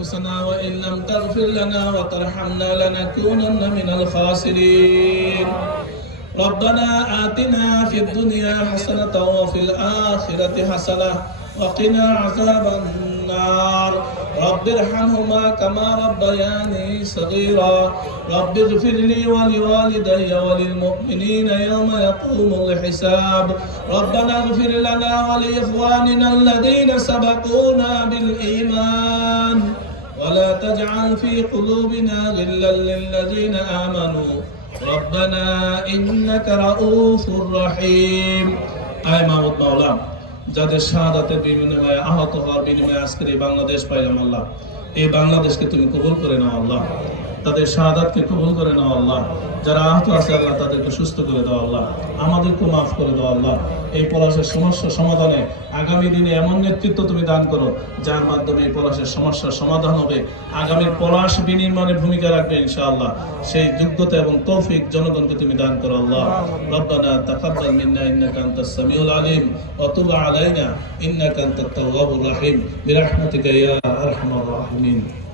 أنفسنا وإن لم تغفر لنا وترحمنا لنكونن من الخاسرين. ربنا آتنا في الدنيا حسنة وفي الآخرة حسنة وقنا عذاب النار. رب ارحمهما كما ربياني صغيرا. رب اغفر لي ولوالدي وللمؤمنين يوم يقوم الحساب. ربنا اغفر لنا ولإخواننا الذين سبقونا بالإيمان. ولا تجعل في قلوبنا غلا للذين آمنوا ربنا إنك رؤوف رحيم আয় মাহমুদ মাওলা যাদের শাহাদাতের বিনিময়ে আহত হওয়ার বিনিময়ে আজকের এই বাংলাদেশ পাইলাম আল্লাহ এই বাংলাদেশকে তুমি কবুল করে নাও আল্লাহ। তাদের শাহাদাতকে কবুল করে নাও আল্লাহ। যারা আহত আছে আল্লাহ তাদেরকে সুস্থ করে দাও আল্লাহ। আমাদেরকে মাফ করে দাও আল্লাহ। এই পলাশের সমস্যা সমাধানে আগামী দিনে এমন নেতৃত্ব তুমি দান করো, যার মাধ্যমে এই পলাশের সমস্যার সমাধান হবে। আগামী পলাশ বিনির্মাণে ভূমিকা রাখবে ইনশাআল্লাহ। সেই যোগ্যতা এবং তৌফিক জনগণকে তুমি দান করো আল্লাহ। রব্বানা তাকাব্বাল মিন্না ইন্নাকা আনতাস সামিউল আলিম ওয়া তুব আলাইনা ইন্নাকা আনতাত তাওয়াবুর রহিম। বিরহমাতিকা ইয়া আরহামার 你。